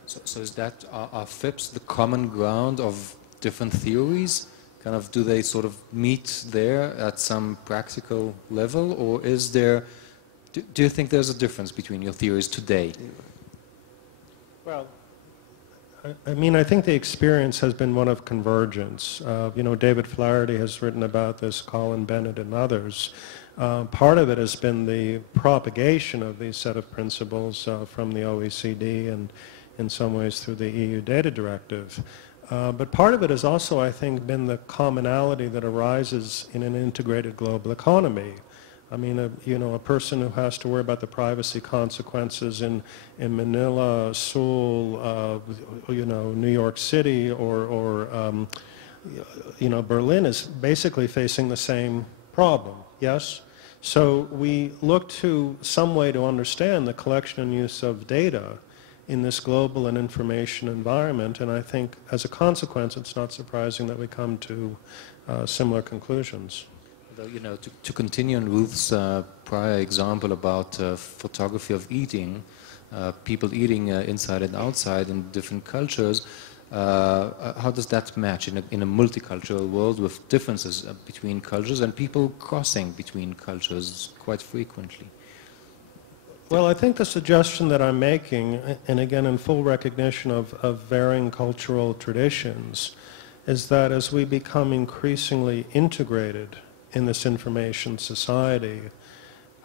So is that, are FIPS the common ground of different theories? Kind of, do they sort of meet there at some practical level, or is there, do you think there's a difference between your theories today? Well, I think the experience has been one of convergence. David Flaherty has written about this, Colin Bennett and others. Part of it has been the propagation of these set of principles from the OECD and in some ways through the EU Data Directive. But part of it has also, I think, been the commonality that arises in an integrated global economy. I mean, a person who has to worry about the privacy consequences in Manila, Seoul, New York City, or Berlin is basically facing the same problem, yes? So we look to some way to understand the collection and use of data in this global and information environment, and I think as a consequence it's not surprising that we come to similar conclusions. Though, you know, to continue on Ruth's prior example about photography of eating, people eating inside and outside in different cultures, how does that match in a multicultural world with differences between cultures and people crossing between cultures quite frequently? Well, I think the suggestion that I'm making, and again in full recognition of varying cultural traditions, is that as we become increasingly integrated in this information society,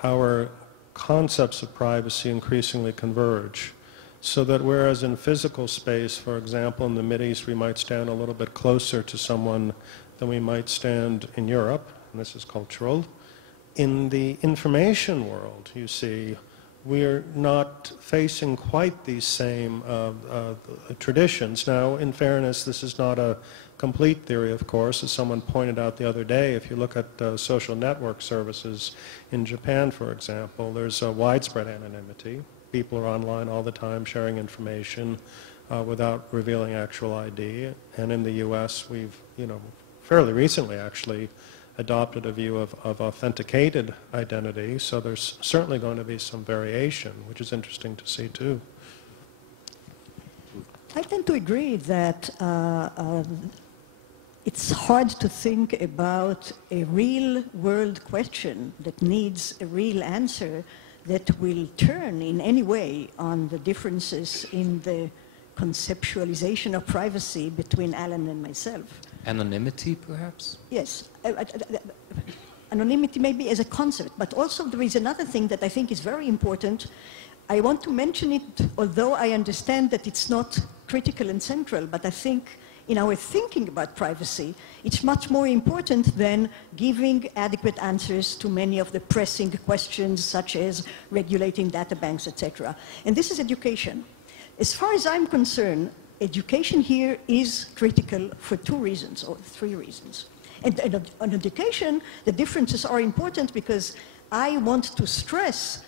our concepts of privacy increasingly converge. So that whereas in physical space, for example, in the Mideast, we might stand a little bit closer to someone than we might stand in Europe, and this is cultural, in the information world, you see, we're not facing quite these same traditions. Now, in fairness, this is not a complete theory, of course. As someone pointed out the other day, if you look at social network services in Japan, for example, there's a widespread anonymity. People are online all the time sharing information without revealing actual ID. And in the US, we've, you know, fairly recently actually adopted a view of authenticated identity. So there's certainly going to be some variation, which is interesting to see too. I tend to agree that it's hard to think about a real world question that needs a real answer that will turn in any way on the differences in the conceptualization of privacy between Alan and myself. Anonymity, perhaps? Yes. Anonymity maybe as a concept, but also there is another thing that I think is very important. I want to mention it, although I understand that it's not critical and central, but I think in our thinking about privacy, it's much more important than giving adequate answers to many of the pressing questions, such as regulating data banks, etc. And this is education. As far as I'm concerned, education here is critical for two reasons, or three reasons. And on education, the differences are important because I want to stress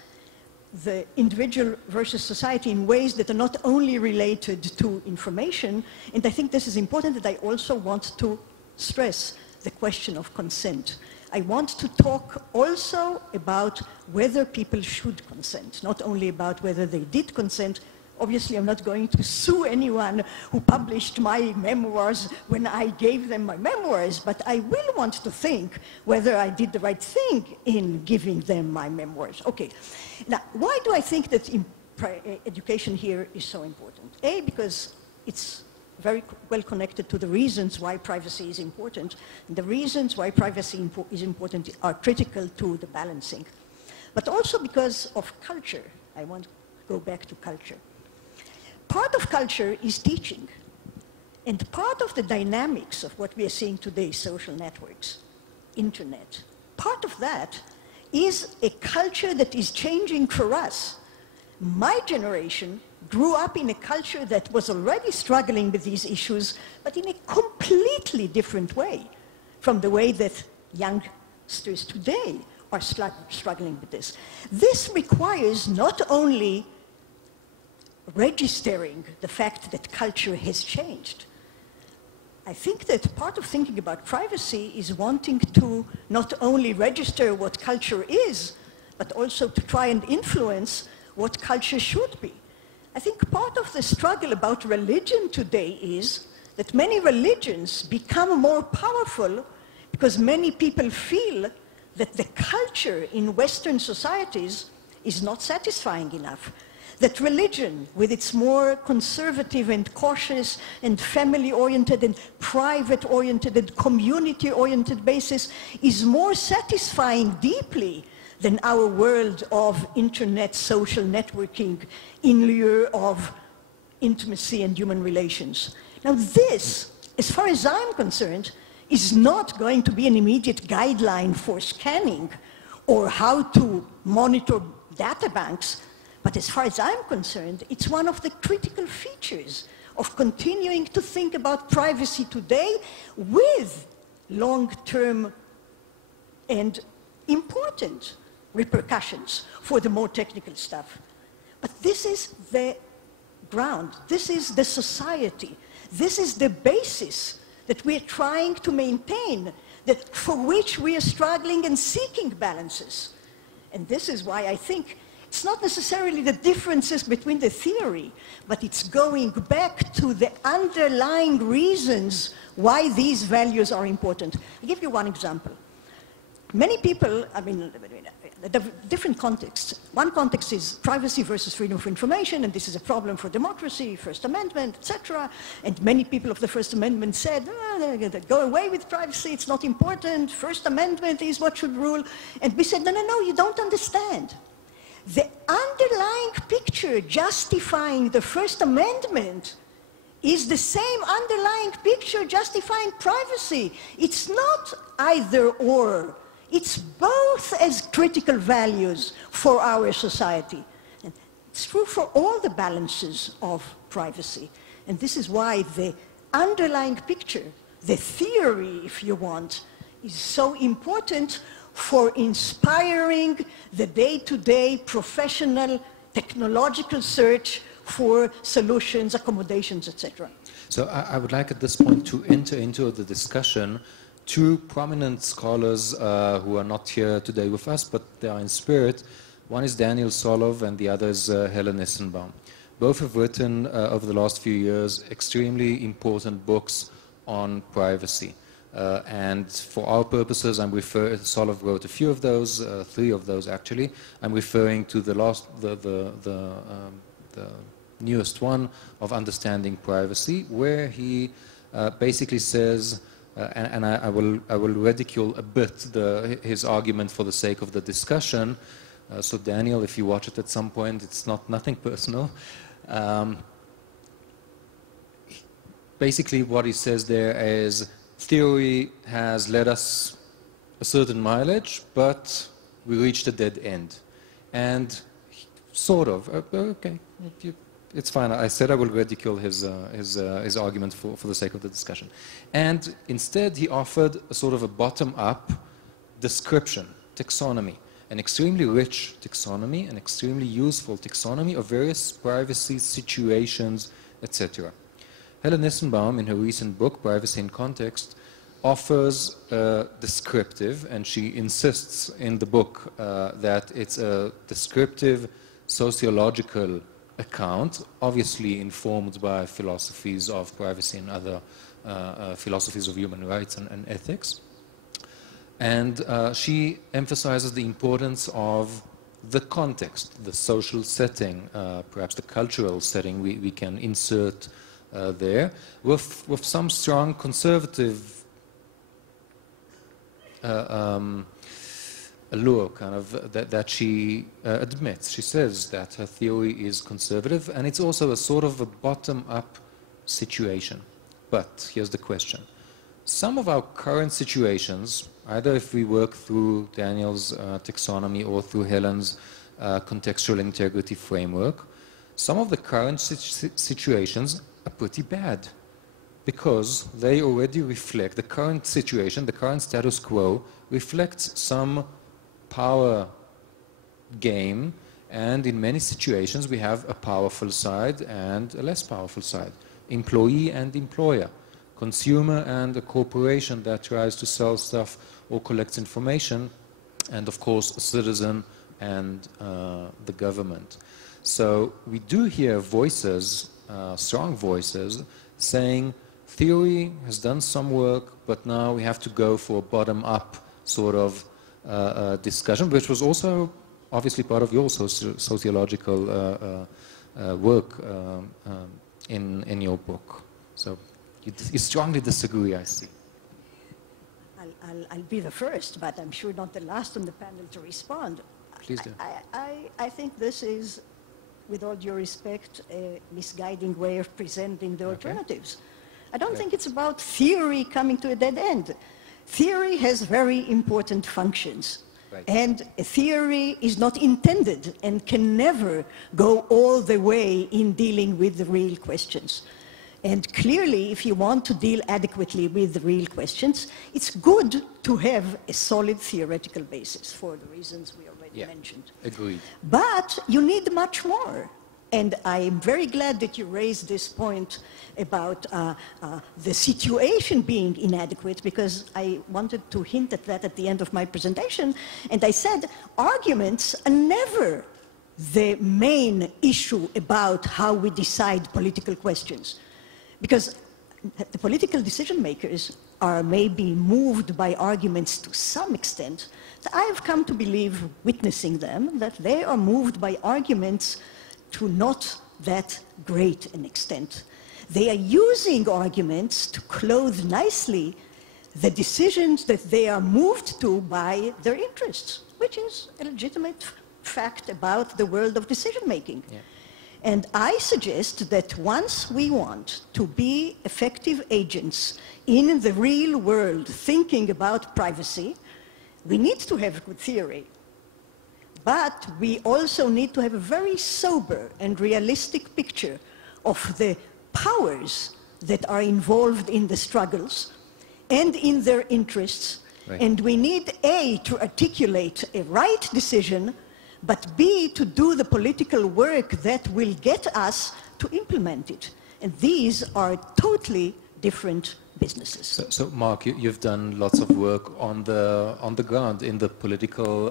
the individual versus society in ways that are not only related to information, and I think this is important that I also want to stress the question of consent. I want to talk also about whether people should consent, not only about whether they did consent. Obviously, I'm not going to sue anyone who published my memoirs when I gave them my memoirs, but I will want to think whether I did the right thing in giving them my memoirs. Okay. Now, why do I think that education here is so important? A, because it's very well connected to the reasons why privacy is important. And the reasons why privacy is important are critical to the balancing. But also because of culture. I want to go back to culture. Part of culture is teaching. And part of the dynamics of what we are seeing today, social networks, internet, part of that is a culture that is changing for us. My generation grew up in a culture that was already struggling with these issues, but in a completely different way from the way that youngsters today are struggling with this. This requires not only registering the fact that culture has changed. I think that part of thinking about privacy is wanting to not only register what culture is, but also to try and influence what culture should be. I think part of the struggle about religion today is that many religions become more powerful because many people feel that the culture in Western societies is not satisfying enough. That religion, with its more conservative and cautious and family-oriented and private-oriented and community-oriented basis, is more satisfying deeply than our world of internet social networking in lieu of intimacy and human relations. Now this, as far as I'm concerned, is not going to be an immediate guideline for scanning or how to monitor data banks. But as far as I'm concerned, it's one of the critical features of continuing to think about privacy today with long-term and important repercussions for the more technical stuff. But this is the ground. This is the society. This is the basis that we're trying to maintain, for which we are struggling and seeking balances. And this is why I think it's not necessarily the differences between the theory, but it's going back to the underlying reasons why these values are important. I'll give you one example. Many people, the different contexts. One context is privacy versus freedom of information, and this is a problem for democracy, First Amendment, etc. And many people of the First Amendment said, go away with privacy, it's not important, First Amendment is what should rule. And we said, no, you don't understand. The underlying picture justifying the First Amendment is the same underlying picture justifying privacy. It's not either or. It's both as critical values for our society. And it's true for all the balances of privacy. And this is why the underlying picture, the theory, if you want, is so important for inspiring the day-to-day professional technological search for solutions, accommodations, etc. So I would like at this point to enter into the discussion two prominent scholars who are not here today with us, but they are in spirit. One is Daniel Solov and the other is Helen Nissenbaum. Both have written over the last few years extremely important books on privacy. And for our purposes, Solov wrote a few of those, 3 of those actually. I'm referring to the newest one of Understanding Privacy, where he basically says, and I will ridicule a bit his argument for the sake of the discussion. So Daniel, if you watch it at some point, it's nothing personal. Basically what he says there is, theory has led us a certain mileage, but we reached a dead end. And sort of, okay, it's fine. I said I will ridicule his argument for the sake of the discussion. And instead, he offered a sort of a bottom-up description, taxonomy, an extremely rich taxonomy, an extremely useful taxonomy of various privacy situations, etc. Helen Nissenbaum, in her recent book, Privacy in Context, offers a descriptive, and she insists in the book that it's a descriptive sociological account, obviously informed by philosophies of privacy and other philosophies of human rights and ethics. And she emphasizes the importance of the context, the social setting, perhaps the cultural setting we can insert there, with some strong conservative allure, kind of, that she admits. She says that her theory is conservative, and it's also a sort of a bottom-up situation. But here's the question. Some of our current situations, either if we work through Daniel's taxonomy or through Helen's contextual integrity framework, some of the current situations are pretty bad, because they already reflect the current situation, the current status quo reflects some power game, and in many situations we have a powerful side and a less powerful side, employee and employer, consumer and a corporation that tries to sell stuff or collects information, and of course a citizen and the government. So we do hear voices, strong voices, saying theory has done some work, but now we have to go for a bottom-up sort of discussion, which was also obviously part of your sociological work in your book. So you strongly disagree, I see. I'll be the first, but I'm sure not the last on the panel to respond. Please do. I think this is, with all due respect, a misguiding way of presenting the alternatives. I don't think it's about theory coming to a dead end. Theory has very important functions. Right. And a theory is not intended and can never go all the way in dealing with the real questions. And clearly, if you want to deal adequately with the real questions, it's good to have a solid theoretical basis for the reasons we already mentioned. Agreed. But you need much more. And I'm very glad that you raised this point about the situation being inadequate, because I wanted to hint at that at the end of my presentation. And I said, arguments are never the main issue about how we decide political questions. Because the political decision makers are maybe moved by arguments to some extent. I have come to believe, witnessing them, that they are moved by arguments to not that great an extent. They are using arguments to clothe nicely the decisions that they are moved to by their interests, which is a legitimate fact about the world of decision making. Yeah. And I suggest that once we want to be effective agents in the real world thinking about privacy, we need to have good theory. But we also need to have a very sober and realistic picture of the powers that are involved in the struggles and in their interests. Right. And we need, A, to articulate a right decision, but B, to do the political work that will get us to implement it. And these are totally different businesses. So Mark, you've done lots of work on the ground in the political,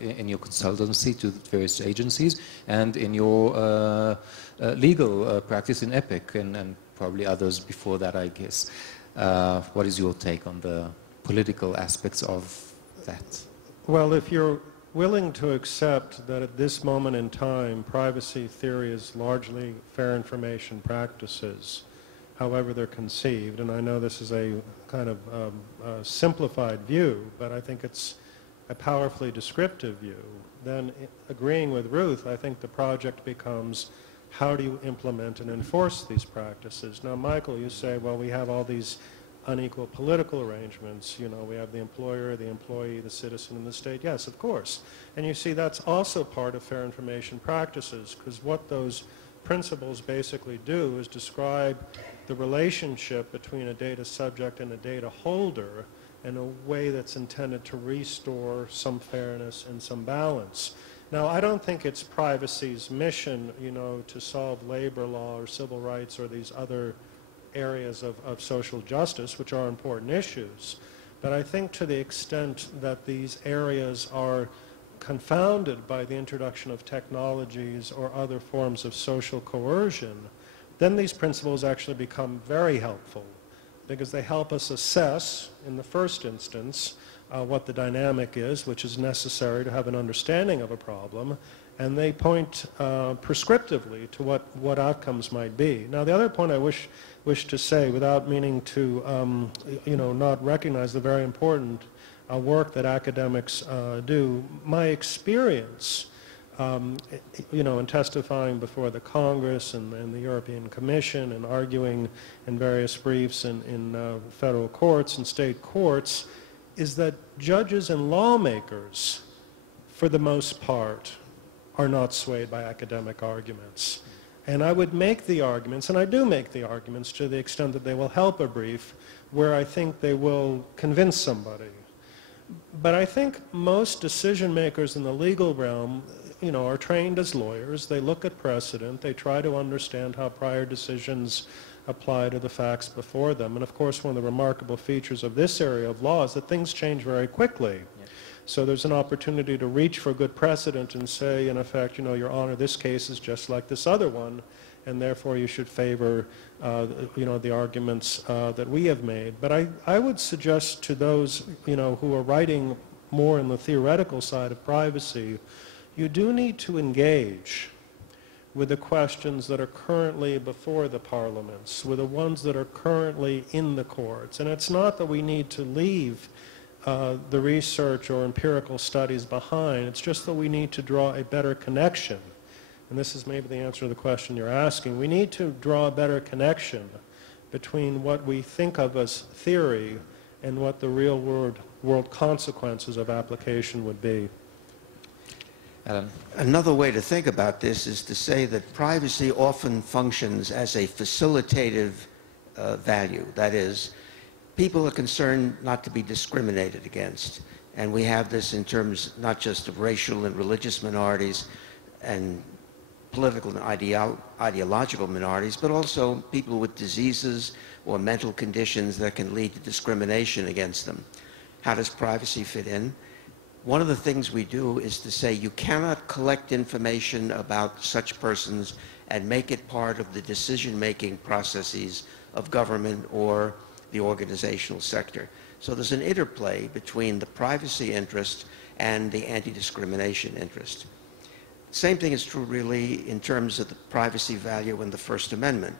in your consultancy to various agencies, and in your legal practice in EPIC, and probably others before that, I guess. What is your take on the political aspects of that? Well, if you're willing to accept that at this moment in time, privacy theory is largely fair information practices, however they're conceived, and I know this is a kind of simplified view, but I think it's a powerfully descriptive view, then agreeing with Ruth, I think the project becomes, how do you implement and enforce these practices? Now, Michael, you say, well, we have all these unequal political arrangements. You know, we have the employer, the employee, the citizen, and the state. Yes, of course. And you see, that's also part of fair information practices, because what those principles basically do is describe the relationship between a data subject and a data holder in a way that's intended to restore some fairness and some balance. Now, I don't think it's privacy's mission, you know, to solve labor law or civil rights or these other areas of social justice, which are important issues. But I think to the extent that these areas are confounded by the introduction of technologies or other forms of social coercion, then these principles actually become very helpful, because they help us assess, in the first instance, what the dynamic is, which is necessary to have an understanding of a problem, and they point prescriptively to what outcomes might be. Now, the other point I wish to say, without meaning to you know, not recognize the very important work that academics do, my experience you know, in testifying before the Congress and the European Commission and arguing in various briefs in federal courts and state courts, is that judges and lawmakers, for the most part, are not swayed by academic arguments. And I would make the arguments, and I do make the arguments to the extent that they will help a brief, where I think they will convince somebody. But I think most decision makers in the legal realm, you know, are trained as lawyers. They look at precedent. They try to understand how prior decisions apply to the facts before them. And of course, one of the remarkable features of this area of law is that things change very quickly. Yeah. So there's an opportunity to reach for good precedent and say, in effect, you know, Your Honor, this case is just like this other one, and therefore you should favor, you know, the arguments that we have made. But I would suggest to those, you know, who are writing more in the theoretical side of privacy, you do need to engage with the questions that are currently before the parliaments, with the ones that are currently in the courts. And it's not that we need to leave the research or empirical studies behind. It's just that we need to draw a better connection. And this is maybe the answer to the question you're asking. We need to draw a better connection between what we think of as theory and what the real world consequences of application would be. Alan. Another way to think about this is to say that privacy often functions as a facilitative value. That is, people are concerned not to be discriminated against. And we have this in terms not just of racial and religious minorities and political and ideological minorities, but also people with diseases or mental conditions that can lead to discrimination against them. How does privacy fit in? One of the things we do is to say you cannot collect information about such persons and make it part of the decision-making processes of government or the organizational sector. So there's an interplay between the privacy interest and the anti-discrimination interest. Same thing is true really in terms of the privacy value in the First Amendment.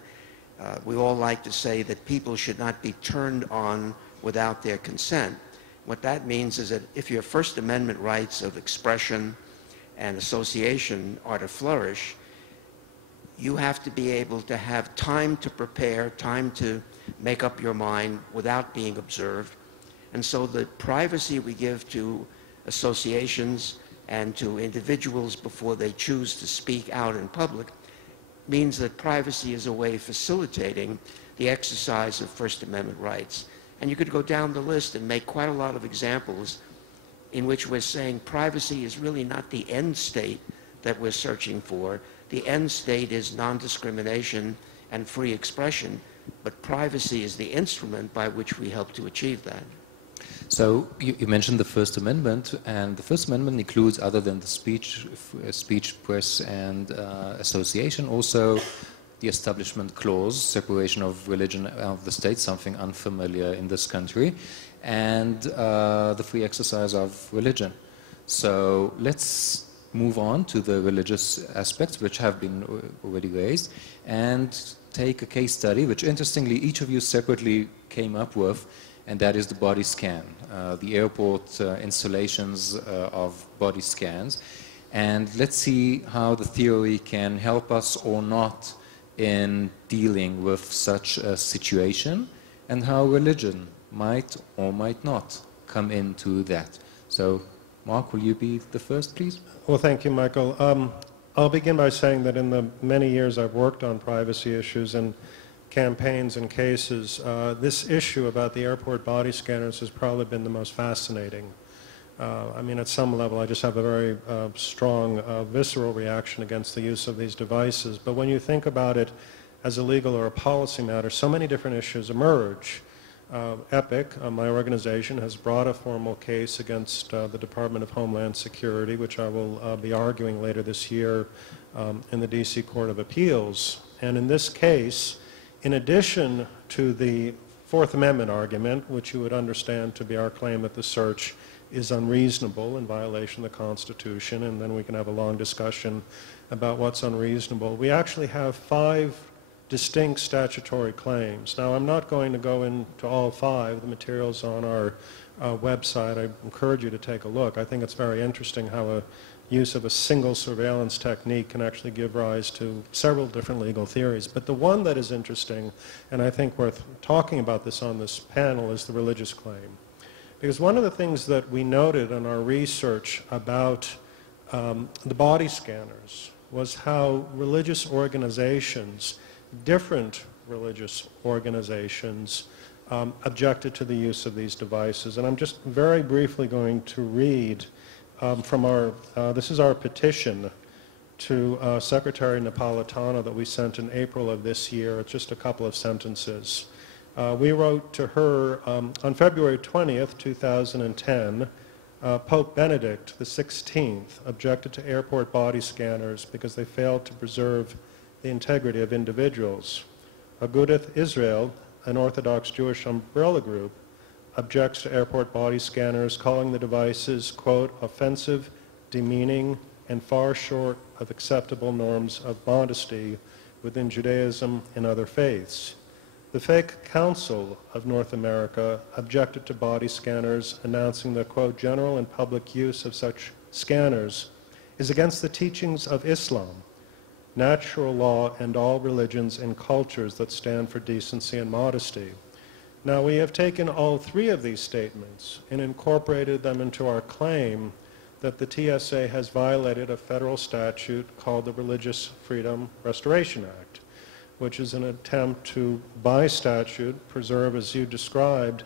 We all like to say that people should not be turned on without their consent. What that means is that if your First Amendment rights of expression and association are to flourish, you have to be able to have time to prepare, time to make up your mind without being observed. And so the privacy we give to associations and to individuals before they choose to speak out in public means that privacy is a way of facilitating the exercise of First Amendment rights. And you could go down the list and make quite a lot of examples in which we're saying privacy is really not the end state that we're searching for. The end state is non-discrimination and free expression, but privacy is the instrument by which we help to achieve that. So you mentioned the First Amendment, and the First Amendment includes, other than the speech, press, and association, also the Establishment Clause, separation of religion of the state, something unfamiliar in this country, and the free exercise of religion. So let's move on to the religious aspects, which have been already raised, and take a case study, which interestingly each of you separately came up with, and that is the body scan, the airport installations of body scans. And let's see how the theory can help us or not in dealing with such a situation, and how religion might or might not come into that. So, Mark, will you be the first, please? Well, thank you, Michael. I'll begin by saying that in the many years I've worked on privacy issues and campaigns and cases, this issue about the airport body scanners has probably been the most fascinating. I mean, at some level, I just have a very strong, visceral reaction against the use of these devices. But when you think about it as a legal or a policy matter, so many different issues emerge. EPIC, my organization, has brought a formal case against the Department of Homeland Security, which I will be arguing later this year in the D.C. Court of Appeals. And in this case, in addition to the Fourth Amendment argument, which you would understand to be our claim that the search is unreasonable in violation of the Constitution, and then we can have a long discussion about what's unreasonable, we actually have 5 distinct statutory claims. Now, I'm not going to go into all 5. The materials on our website. I encourage you to take a look. I think it's very interesting how a use of a single surveillance technique can actually give rise to several different legal theories. But the one that is interesting, and I think worth talking about this on this panel, is the religious claim. Because one of the things that we noted in our research about the body scanners was how religious organizations, different religious organizations, objected to the use of these devices. And I'm just very briefly going to read from our, this is our petition to Secretary Napolitano that we sent in April of this year. It's just a couple of sentences. We wrote to her on February 20th, 2010, Pope Benedict XVI objected to airport body scanners because they failed to preserve the integrity of individuals. Agudath Israel, an Orthodox Jewish umbrella group, objects to airport body scanners, calling the devices, quote, offensive, demeaning, and far short of acceptable norms of modesty within Judaism and other faiths. The Fake Council of North America objected to body scanners, announcing that, quote, general and public use of such scanners is against the teachings of Islam, natural law, and all religions and cultures that stand for decency and modesty. Now, we have taken all 3 of these statements and incorporated them into our claim that the TSA has violated a federal statute called the Religious Freedom Restoration Act, which is an attempt to, by statute, preserve, as you described,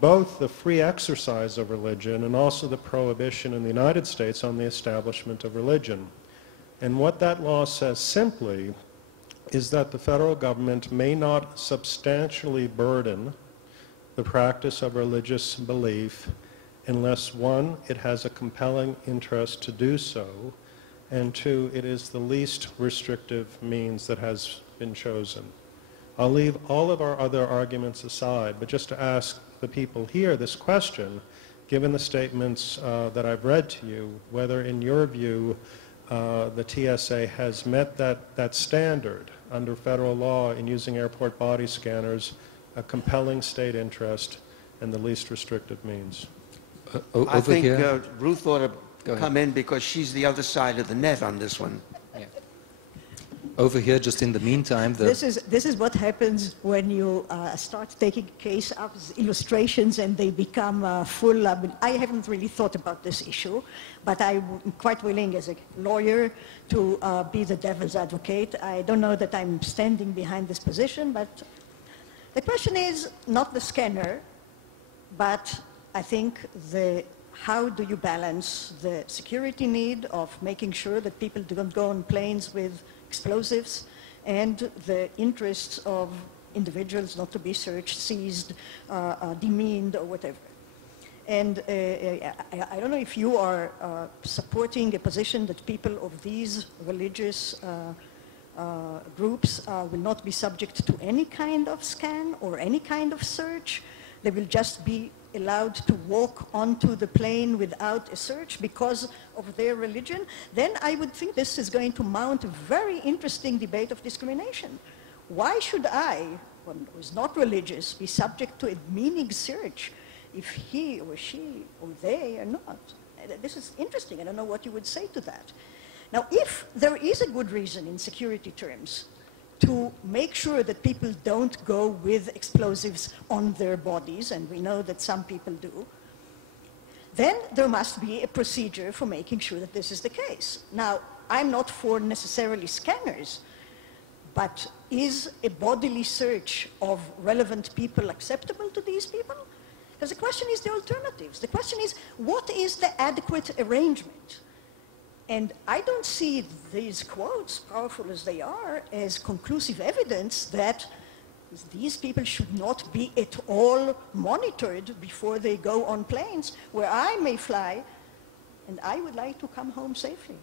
both the free exercise of religion and also the prohibition in the United States on the establishment of religion. And what that law says simply is that the federal government may not substantially burden the practice of religious belief unless, one, it has a compelling interest to do so, and two, it is the least restrictive means that has been chosen. I'll leave all of our other arguments aside, but just to ask the people here this question, given the statements that I've read to you, whether in your view the TSA has met that standard under federal law in using airport body scanners, a compelling state interest, and the least restrictive means. I think here. Ruth ought to come in because she's the other side of the net on this one. Yeah. Over here, just in the meantime, This is what happens when you start taking case as illustrations and they become full. I haven't really thought about this issue, but I'm quite willing as a lawyer to be the devil's advocate. I don't know that I'm standing behind this position, but the question is not the scanner, but I think how do you balance the security need of making sure that people don't go on planes with explosives and the interests of individuals not to be searched, seized, demeaned, or whatever. And I don't know if you are supporting a position that people of these religious groups will not be subject to any kind of scan or any kind of search. They will just be allowed to walk onto the plane without a search because of their religion, then I would think this is going to mount a very interesting debate of discrimination. Why should I, who is not religious, be subject to a demeaning search if he or she or they are not? This is interesting. I don't know what you would say to that. Now, if there is a good reason in security terms to make sure that people don't go with explosives on their bodies, and we know that some people do, then there must be a procedure for making sure that this is the case. Now, I'm not for necessarily scanners, but is a bodily search of relevant people acceptable to these people? Because the question is the alternatives. The question is, what is the adequate arrangement? And I don't see these quotes, powerful as they are, as conclusive evidence that these people should not be at all monitored before they go on planes where I may fly and I would like to come home safely.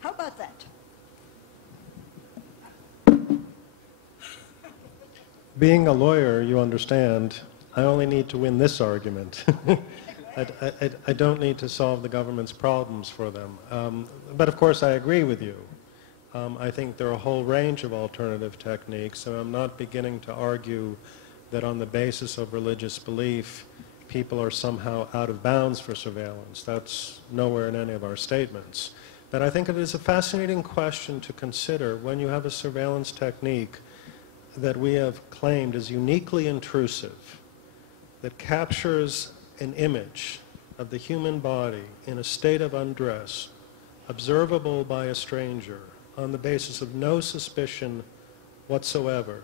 How about that? Being a lawyer, you understand, I only need to win this argument. I don't need to solve the government's problems for them. But of course I agree with you. I think there are a whole range of alternative techniques, and I'm not beginning to argue that on the basis of religious belief people are somehow out of bounds for surveillance. That's nowhere in any of our statements. But I think it is a fascinating question to consider when you have a surveillance technique that we have claimed is uniquely intrusive, that captures an image of the human body in a state of undress, observable by a stranger, on the basis of no suspicion whatsoever.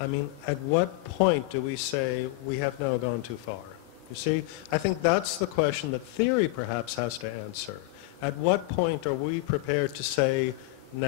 I mean, at what point do we say we have now gone too far? You see, I think that's the question that theory perhaps has to answer. At what point are we prepared to say